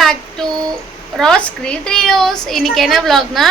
Back to ராஸ்கிரி 3 rose. இன்னைக்கு என்ன vlogனா,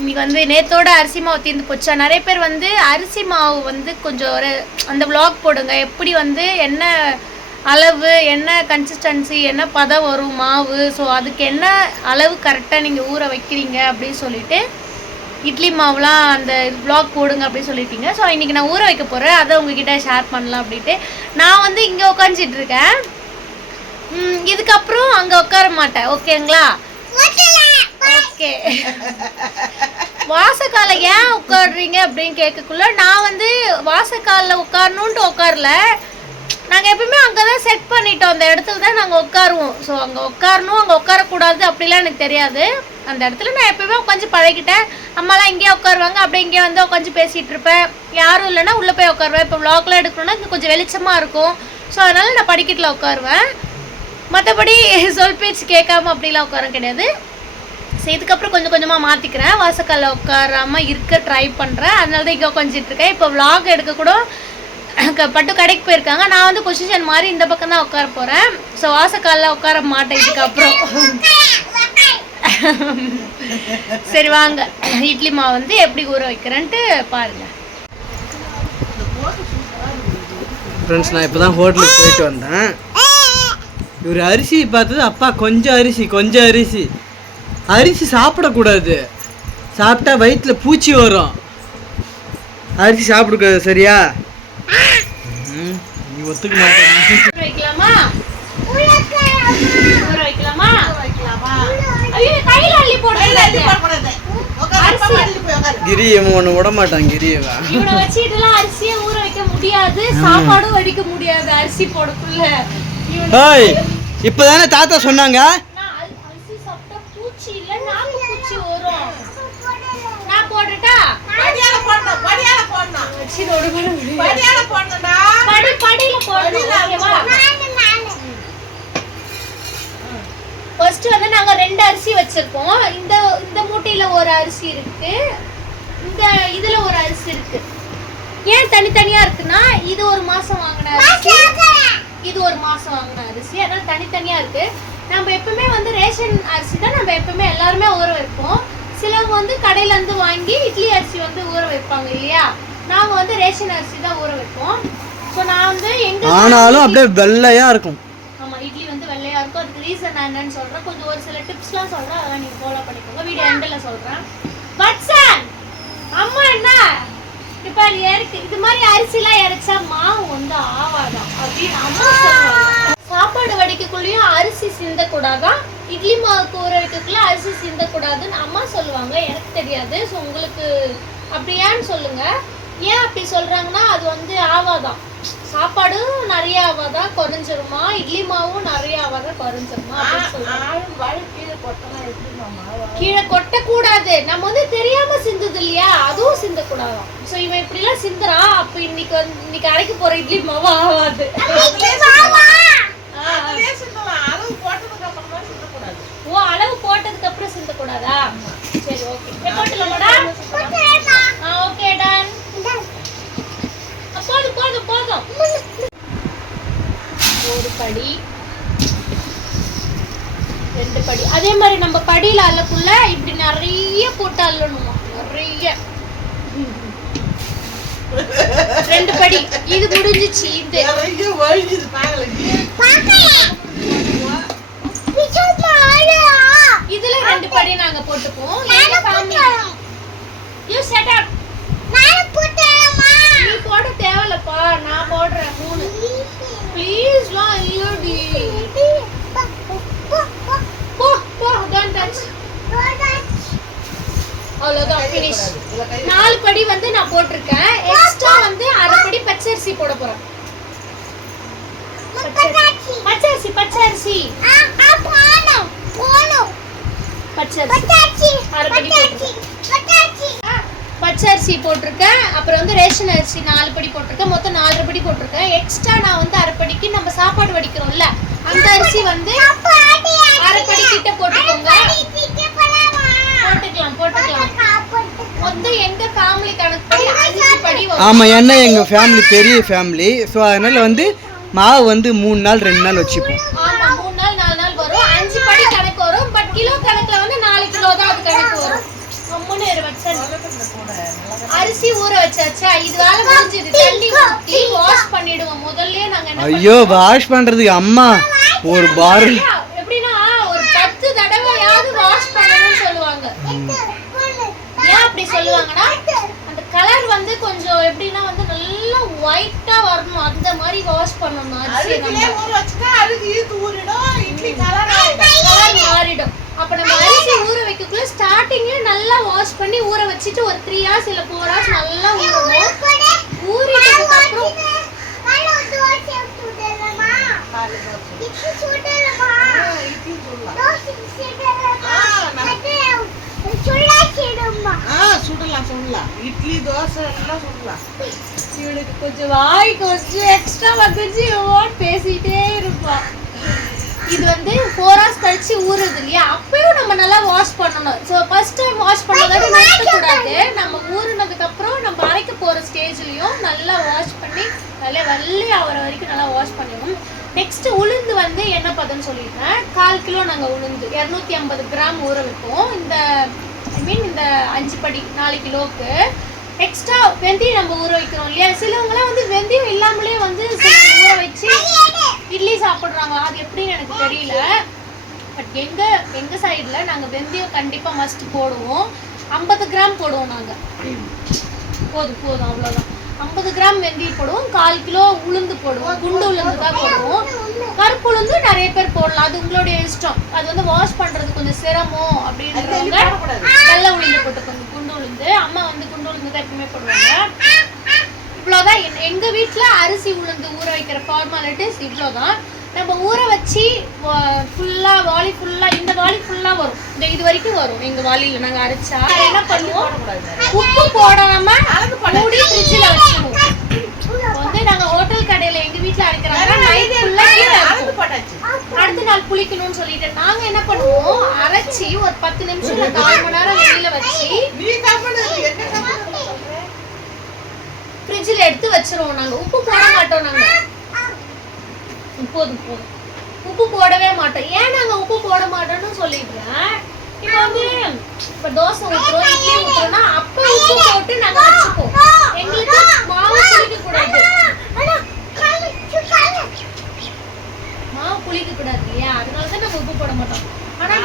இன்னைக்கு வந்து நேத்தோட அரிசி மாவு தீர்ந்து போச்சா. நிறைய பேர் வந்து அரிசி மாவு வந்து கொஞ்சம் அந்த vlog போடுங்க, எப்படி வந்து என்ன அளவு, என்ன கன்சிஸ்டன்சி, என்ன பதம் வரும் மாவு, ஸோ அதுக்கு என்ன அளவு கரெக்டாக நீங்கள் ஊற வைக்கிறீங்க அப்படின்னு சொல்லிட்டு இட்லி மாவுலாம் அந்த vlog போடுங்க அப்படின்னு சொல்லிட்டீங்க. ஸோ இன்றைக்கி நான் ஊற வைக்க போகிறேன், அதை உங்ககிட்ட ஷேர் பண்ணலாம் அப்படின்ட்டு. நான் வந்து இங்கே உட்காந்துட்டு இருக்கேன், இதுக்கப்புறம் அங்கே உட்கார மாட்டேன். ஓகேங்களா? ஓகே. வாசக்கால ஏன் உட்காடுறீங்க அப்படின்னு கேட்கக்குள்ள, நான் வந்து வாசக்காலில் உட்காரணுன்ட்டு உட்காரல, நாங்கள் எப்பவுமே அங்கே தான் செட் பண்ணிட்டோம், அந்த இடத்துல தான் நாங்கள் உட்காருவோம். ஸோ அங்கே உட்காரணும், அங்கே உட்காரக்கூடாது அப்படிலாம் எனக்கு தெரியாது. அந்த இடத்துல நான் எப்பவுமே உட்காந்து பழகிட்டேன். அம்மாலாம் இங்கேயே உட்காருவாங்க, அப்படியே இங்கே வந்து உட்காந்து பேசிகிட்டு இருப்பேன். யாரும் இல்லைன்னா உள்ளே போய் உட்காருவேன். இப்போ vlogலாம் எடுக்கணும்னா இங்கே கொஞ்சம் வெளிச்சமாக இருக்கும், ஸோ அதனால் நான் படிக்கட்டில் உட்காருவேன். மற்றபடி சொல் பேச்சு கேட்காம அப்படிலாம் உட்கார கிடையாது. ஸோ இதுக்கப்புறம் கொஞ்சம் கொஞ்சமாக மாற்றிக்கிறேன், வாசக்காலில் உட்காராமல் இருக்க ட்ரை பண்ணுறேன். அதனால தான் இங்கே உட்காந்துட்டு இருக்கேன். இப்போ vlog எடுக்க கூட பட்டு கடைக்கு போயிருக்காங்க, நான் வந்து பொசிஷன் மாதிரி இந்த பக்கம் தான் உட்கார போகிறேன். ஸோ வாசக்காலில் உட்கார மாட்டேன் இதுக்கப்புறம். சரி வாங்க, இட்லி மாவு வந்து எப்படி ஊற வைக்கிறேன்ட்டு பாருங்கள். ஃப்ரெண்ட்ஸ், நான் இப்போ தான் ஹோட்டலுக்கு போயிட்டு வந்தேன். இவர் அரிசி பார்த்தது, அப்பா கொஞ்சம் அரிசி அரிசி சாப்பிடக்கூடாது, சாப்பிட்டா வயிற்றில் பூச்சி வரும், அரிசி சாப்பிடக்கூடாது, சரியா? நீ ஒத்துக்க மாட்டேன். வைக்கலாமா? வைக்கலாமா? கிரியவன் ஒன்று விட மாட்டான். கிரியவா இவனை வச்சுட்டுலாம் அரிசியை ஊற வைக்க முடியாது, சாப்பாடும் வடிக்க முடியாது அரிசி போடக்குள்ள. இப்பதானே தாத்தா சொன்னாங்க, அரிசி சாப்பிட்டா பூச்சி இல்ல நாக்கு பூச்சி வரும். நான் போடட்டா? படியால போடணும். படியால போடணும்டா. படியில போடணும். ஃபர்ஸ்ட் வந்து நாங்க 2 அரிசி வச்சிருக்கோம். இந்த மூட்டையில ஒரு அரிசி இருக்கு, இந்த இதுல ஒரு அரிசி இருக்கு. ஏன் தனித்தனியா இருக்குன்னா, இது ஒரு மாசம் வாங்கின அரிசி, இது ஒரு மாசம் வாங்கின அரிசி, அதனால தனித்தனியா இருக்கு. நம்ம எப்பவுமே வந்து ரேஷன் அரிசி தான் நம்ம எப்பவுமே எல்லாருமே ஊற வைப்போம். சிலவங்க வந்து கடையில இருந்து வாங்கி இட்லி அரிசி வந்து ஊற வைப்பாங்க இல்லையா, நாங்க வந்து ரேஷன் அரிசி தான் ஊற வைப்போம். ஸோ நான் வந்து ஆனாலும் அப்படியே வெள்ளையா இருக்கும். ஆமா, இட்லி வந்து வெள்ளையா இருக்கும். அதுக்கு ரீசன் என்னன்னு சொல்றேன், கொஞ்சம் ஒரு சில டிப்ஸ்லாம் சொல்றேன், அதெல்லாம் நீங்க ஃபாலோ பண்ணிக்கோங்க. வீடியோ எண்டில் சொல்றேன். பட்சன் அம்மா என்ன இப்ப இது மாதிரி அரிசிலாம் இறைச்சா மாவு வந்து ஆவாதான் அப்படின்னு அம்மா சொல்லுவாங்க. சாப்பாடு வடிக்கக்குள்ளேயும் அரிசி சிந்தக்கூடாதான், இட்லி மாவுக்கு ஊற வைக்கக்குள்ள அரிசி சிந்தக்கூடாதுன்னு அம்மா சொல்லுவாங்க. எனக்கு தெரியாது. ஸோ உங்களுக்கு அப்படியான்னு சொல்லுங்க. ஏன் அப்படி சொல்றாங்கன்னா, அது வந்து ஆவாதான், சாப்பாடும் நிறைய ஆவாதான் குறைஞ்சிருமா, இட்லி மாவும் நிறைய ஆவாதான் குறைஞ்சிருமா அப்படின்னு சொல்றாங்க. கீழே கொட்டக்கூடாது, நம்ம வந்து தெரியாம சிந்துது இல்லையா, அதுவும் சிந்தக்கூடாதான். ஸோ இவன் இப்படிலாம் சிந்துறான், அப்ப இன்னைக்கு அரைக்க போற இட்லி மாவு ஆவாது. ஓ, அளவு போட்டதுக்கு அப்புறம் சிந்தக்கூடாதா? சரி, ஓகே. போட்டுலாமாடா? Okay, ton. போதும். ஒரு படி, 2 படி. அதே மாதிரி நம்ம படியில அள்ளக்குள்ள இப்படி நிறைய போட்டு அள்ளணுமா, நிறைய. 2 படி. இது முடிஞ்சிச்சு. இதுல 2 படி நாங்க போட்டுப்போம். நீ போட தேவலப்பா, நான் போடுறேன் 3. ப்ளீஸ் வா, இல்லடி. போ, don't touch. அவ்வளவுதான், finish. 4 படி வந்து நான் போட்டிருக்கேன். எக்ஸ்ட்ரா வந்து 1/2 படி பச்சரிசி போட போறேன். பச்சரிசி பச்சரிசி 1/2 படி பச்சரிசி போட்டிருக்கேன். அப்புறம் வந்து ரேஷன் அரிசி 4 படி போட்டிருக்கேன். மொத்தம் 4 படி போட்டிருக்கேன். எக்ஸ்ட்ரா நான் வந்து 1/2 படிக்கு நம்ம சாப்பாடு வடிக்கிறோம்ல, அந்த அரிசி வந்து 1/2 படி கிட்ட போட்டுக்கோங்க. போட்டுக்கலாம். மொத்தம் எங்க ஃபேமிலி கணக்கு 5 படி வரும். ஆமா, ஏன்னா எங்க ஃபேமிலி பெரிய ஃபேமிலி. ஸோ அதனால வந்து மாவு வந்து 3 நாள் 2 நாள் வச்சுப்போம். ஆமா, 3 நாள் 4 நாள் வரும். 5 படி கணக்கு இரு வச்சேன். அரிசி ஊற வச்சாச்சா, இது வேலை முடிஞ்சது. தண்ணி ஊத்தி வாஷ் பண்ணிடுவோம். முதல்லயே நாங்க என்ன ஐயோ வாஷ் பண்றதுக்கு அம்மா ஒரு பார் எப்படின்னா ஒரு 10 தடவையாவது வாஷ் பண்ணணும்னு சொல்லுவாங்க. ஏன் அப்படி சொல்லுவாங்கன்னா அந்த கலர் வந்து கொஞ்சம் எப்படின்னா வந்து நல்லா ஒயிட்டா வரணும், அந்த மாதிரி வாஷ் பண்ணணும். கலர் மாறிடும். அப்ப நம்ம அரிசி ஊற வைக்கக்குள்ள ஸ்டார்டிங்ல நல்லா வாஷ் பண்ணி ஊற வச்சுட்டு ஒரு 3 hours இல்ல 4 hours நல்லா ஊறணும். ஊறிட்டதுக்கு அப்புறம் இட்லி தோசை எல்லாம் சுடலாம். இவளுக்கு கொஞ்சம் வாய் கொஞ்சம் எக்ஸ்ட்ரா வந்துச்சு, பேசிட்டே இருப்பா. இது வந்து 4 hours கழிச்சு ஊறுது இல்லையா, அப்பயும் நம்ம நல்லா வாஷ் பண்ணணும். ஸோ ஃபர்ஸ்ட் டைம் வாஷ் பண்ணதை நிறுத்தக்கூடாது. நம்ம ஊறுனதுக்கு அப்புறம் நம்ம அரைக்க போற ஸ்டேஜ்லயும் நல்லா வாஷ் பண்ணி நல்லா வெள்ளை ஆகிற வரைக்கும் நல்லா வாஷ் பண்ணிடணும். நெக்ஸ்ட் உளுந்து வந்து என்ன பதம்னு சொல்லிட்டேன். 1/4 கிலோ நாங்கள் உளுந்து 250 கிராம் ஊற வைப்போம். இந்த இந்த 5 படி 4 கிலோவுக்கு. எக்ஸ்ட்ரா வெந்தயம் நம்ம ஊற வைக்கிறோம் இல்லையா, சிலவங்களாம் வந்து வெந்தயம் இல்லாமலே வந்து ஊற வச்சு இட்லி சாப்பிட்றாங்க. அது எப்படின்னு எனக்கு தெரியல. பட் எங்க சைடில் நாங்கள் வெந்தயம் கண்டிப்பாக மஸ்ட் போடுவோம். 50 கிராம் போடுவோம் நாங்கள். போதும் அவ்வளோதான். 50 கிராம் வெந்தயம் போடுவோம். 1/4 கிலோ உளுந்து போடுவோம். குண்டு உளுந்து தான் போடுவோம். கருப்பு உளுந்து நிறைய பேர் போடலாம், அது உங்களுடைய இஷ்டம். அது வந்து வாஷ் பண்றது கொஞ்சம் சிரமம் அப்படின்றவங்க வெள்ளை உளுந்து போட்டுக்கோங்க. குண்டு உளுந்து அம்மா வந்து குண்டு உளுந்து தான் எப்பவுமே போடுவாங்க. இவ்வளோதான் எங்க வீட்டில் அரிசி உளுந்து ஊற வைக்கிற ஃபார்மாலிட்டிஸ் இவ்வளோதான். நம்ம ஊற வச்சு ஃபுல்லாக வாளி ஃபுல்லாக இந்த வாளி ஃபுல்லாக வரும். இந்த இது வரைக்கும் வரும் எங்கள் வாளியில். நாங்கள் அரைச்சா என்ன பண்ணுவோம், உப்பு போடாமல் மூடி ஃப்ரிட்ஜில் வச்சுருவோம். வந்து நாங்கள் ஹோட்டல் கடையில் எங்கள் வீட்டில் அரைக்கிறாங்க, நைட் ஃபுல்லாக அடுத்த நாள் புளிக்கணும்னு சொல்லிட்டு நாங்கள் என்ன பண்ணுவோம், அரைச்சி ஒரு 10 நிமிஷம் இல்லை 4 மணி நேரம் வெளியில் வச்சு ஃப்ரிட்ஜில் எடுத்து வச்சிருவோம். நாங்கள் உப்பு போட மாட்டோம். நாங்கள் போதும் உப்பு போடவே மாட்டோம். ஏன் நாங்கள் உப்பு போட மாட்டோம்னு சொல்லிடுறேன். இப்போ வந்து இப்போ தோசை ஊற்றுறோம், இட்லி ஊற்றுறோம்னா அப்போ உப்பு போட்டு நாங்கள் வச்சுப்போம். எங்களுக்கு மாவு புளிக்கக்கூடாது, மாவு புளிக்கக்கூடாது இல்லையா, அதனால தான் நாங்கள் உப்பு போட மாட்டோம். ஆனால்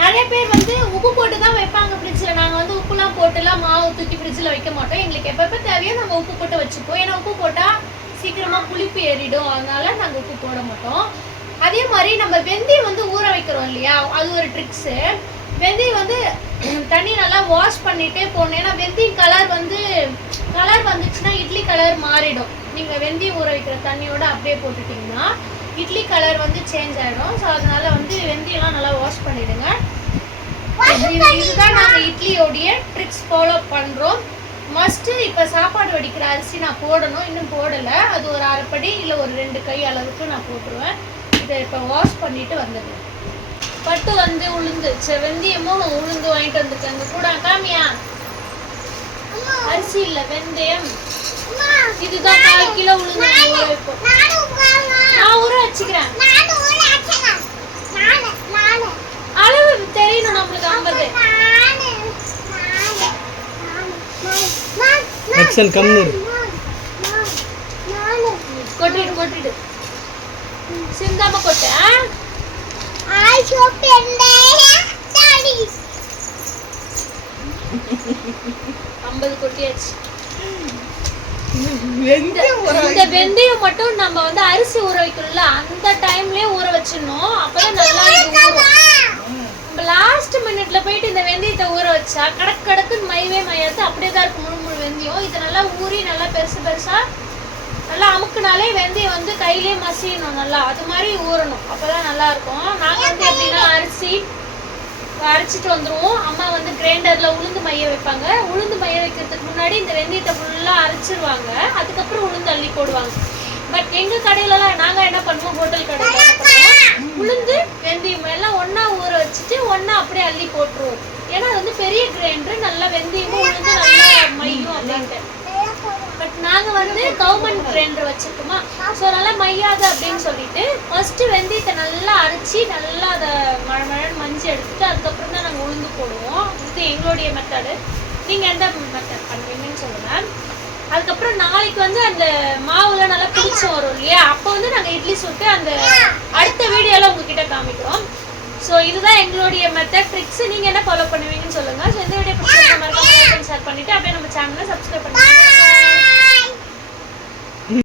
நிறைய பேர் வந்து உப்பு போட்டு தான் வைப்பாங்க ஃப்ரிட்ஜில். நாங்கள் வந்து உப்புலாம் போட்டுலாம் மாவு தூக்கி ஃப்ரிட்ஜில் வைக்க மாட்டோம். எங்களுக்கு எப்போ தேவையோ நாங்கள் உப்பு போட்டு வச்சுப்போம். ஏன்னா உப்பு போட்டால் சீக்கிரமா புளிப்பு ஏறிடும், அதனால நாங்கள் உப்பு போட மாட்டோம். அதே மாதிரி நம்ம வெந்தயம் வந்து ஊற வைக்கிறோம் இல்லையா, அது ஒரு ட்ரிக்ஸு. வெந்தயம் வந்து தண்ணி நல்லா வாஷ் பண்ணிட்டே போடணும். ஏன்னா வெந்தயம் கலர் வந்துச்சுன்னா இட்லி கலர் மாறிடும். நீங்கள் வெந்தயம் ஊற வைக்கிற தண்ணியோட அப்படியே போட்டுட்டிங்கன்னா இட்லி கலர் வந்து சேஞ்ச் ஆகிடும். ஸோ அதனால வந்து வெந்தயம்லாம் நல்லா வாஷ் பண்ணிடுங்க. இதுதான் நாங்கள் இட்லியோடைய ட்ரிக்ஸ் ஃபாலோ பண்ணுறோம். மஸ்ட்டு இப்போ சாப்பாடு வடிக்கிற அரிசி நான் போடணும், இன்னும் போடலை. அது ஒரு 1/2 படி இல்லை ஒரு 2 கை அளவுக்கு நான் போட்டுருவேன். இதை இப்போ வாஷ் பண்ணிட்டு வந்துடுவேன். பட்டு வந்து உளுந்து வெந்தயமும் உளுந்து வாங்கிட்டு வந்துருக்காங்க கூட. காமியா அரிசி இல்லை வெந்தயம், இதுதான் 4 கிலோ உளுந்து ஊற வைப்போம். நான் ஊற வச்சுக்கிறேன். அளவு தெரியணும் நம்மளுக்கு 50. எக்ஸல் கம்மி கொட்டிடு சிந்தாம கொட்ட. 50 கொட்டியாச்சு. இந்த வெந்தயம் மட்டும் நம்ம வந்து அரிசி ஊற வைக்கணும்ல, அந்த டைம்லயே ஊற வச்சிடணும். அப்பதான் நல்லா ஊறும். நம்ம லாஸ்ட் மினிட்ல போயிட்டு இந்த வெந்தயத்தை ஊற வச்சா கடக்குன்னு மையாது, அப்படியே தான் இருக்கும் முழு வெந்தயம். இதை நல்லா ஊறி நல்லா பெருசா நல்லா அமுக்குனாலே வெந்தயம் வந்து கையிலே மசியணும் நல்லா, அது மாதிரி ஊறணும். அப்பதான் நல்லா இருக்கும். நாங்க வந்து எப்படின்னா அரிசி அரைச்சிட்டு வந்துருவோம். அம்மா வந்து கிரைண்டர்ல உளுந்து மைய வைப்பாங்க. உளுந்து மைய வைக்கிறதுக்கு முன்னாடி இந்த வெந்தயத்தை ஃபுல்லா அரைச்சிருவாங்க, அதுக்கப்புறம் உளுந்து அள்ளி போடுவாங்க. பட் எங்க கடையிலலாம் நாங்க என்ன பண்ணுவோம், ஹோட்டல் கடையில உளுந்து வெந்தயம் எல்லாம் ஒன்னா ஊற வச்சுட்டு ஒன்னா அப்படியே அள்ளி போட்டுருவோம். ஏன்னா அது வந்து பெரிய கிரைண்டர், நல்லா வெந்தயமும் உளுந்து நல்லா மையும் அப்படின்ட்டு. பட் நாங்கள் வந்து கவர்மெண்ட் கிரைண்டர் வச்சுருக்கோமா, ஸோ நல்லா மையாது அப்படின்னு சொல்லிட்டு ஃபஸ்ட்டு வெந்தயத்தை நல்லா அரைச்சி நல்லா அதை மழன்னு மஞ்சு எடுத்துட்டு அதுக்கப்புறம் தான் நாங்கள் உளுந்து போடுவோம். இது எங்களுடைய மெத்தடு. நீங்கள் எந்த மெத்தட் பண்ணுவீங்கன்னு சொல்லுங்கள். அதுக்கப்புறம் நாளைக்கு வந்து அந்த மாவுலாம் நல்லா பிடிச்சி வரும் இல்லையா, அப்போ வந்து நாங்கள் இட்லி சுட்டு அந்த அடுத்த வீடியோவில் உங்ககிட்ட காமிக்கிறோம். ஸோ இதுதான் எங்களுடைய மெத்தட் ட்ரிக்ஸ். நீங்கள் என்ன ஃபாலோ பண்ணுவீங்கன்னு சொல்லுங்கள். ஸோ இந்த வீடியோ பிடிச்சிருக்க மாதிரி ஷேர் பண்ணிவிட்டு அப்படியே நம்ம சேனலை சப்ஸ்கிரைப் பண்ணுங்கள்.